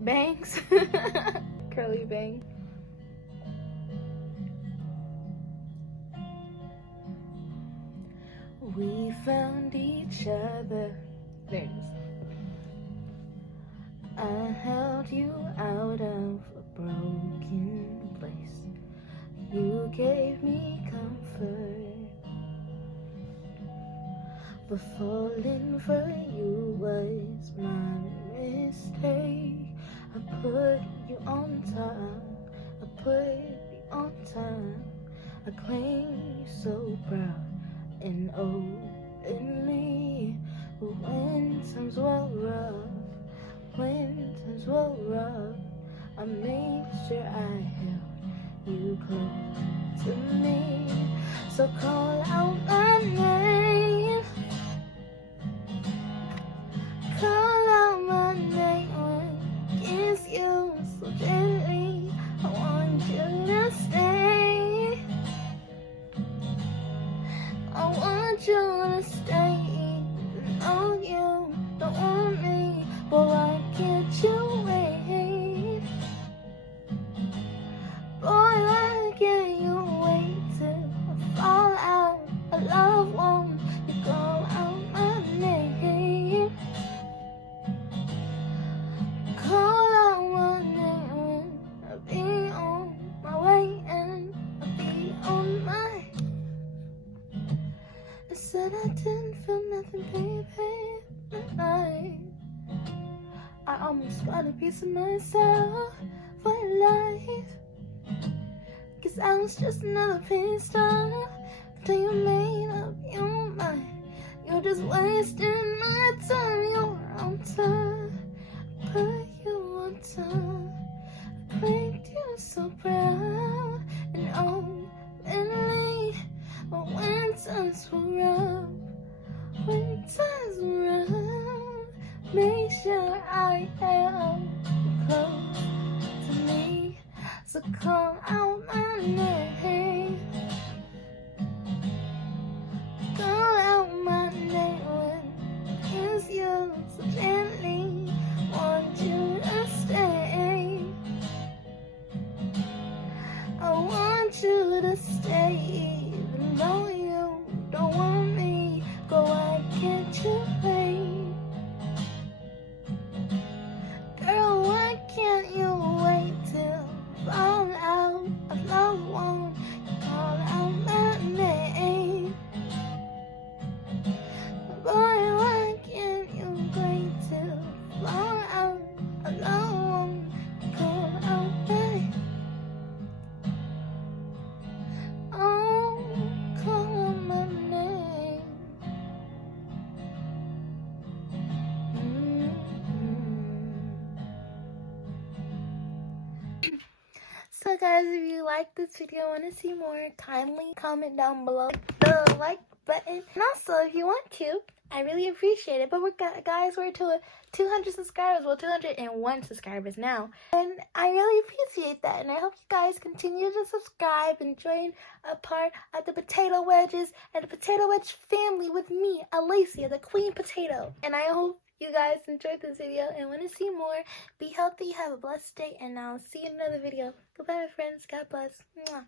bangs. Curly bang. We found each other. There it is. I held you out of a broken place. You gave me comfort. But falling for you was my mistake. I put you on top. I put you on top. I claim you so proud and openly. But when times were rough, I made sure I held you close to me. So call out my name. Call out my name when it's you so gently. I want you to stay. I want you to stay. Oh, you don't want me, but why can't you wait? Boy, why can't you wait till I fall out of love? Won't you call out my name? Call out my name. I'll be on my way and I'll be on my. I said I didn't feel nothing, baby, tonight. I almost got a piece of myself for life. Guess I was just another pity star until you made up your mind. You're just wasting my time. You're on time. Put you on time. I made you so proud and openly. But when times were rough, make sure I held you close to me. So call out my name. Call out my name when it's you so gently. Want you to stay. I want you to stay, even though you don't want me. Go, why can't you wait? Girl, why can't you wait till fall out of love? Won't you call out my name? Boy, why can't you wait till fall out of love? Won't you call out my name? Oh, call out my name. So guys, if you like this video and want to see more, kindly comment down below the like button. And also, if you want to, I really appreciate it. But guys, we're to 200 subscribers. Well, 201 subscribers now. And I really appreciate that. And I hope you guys continue to subscribe and join a part of the potato wedges and the potato wedge family with me, Alaceia, the queen potato. And I hope you guys enjoyed this video and want to see more. Be healthy, have a blessed day, and I'll see you in another video. Goodbye, my friends. God bless. Mwah.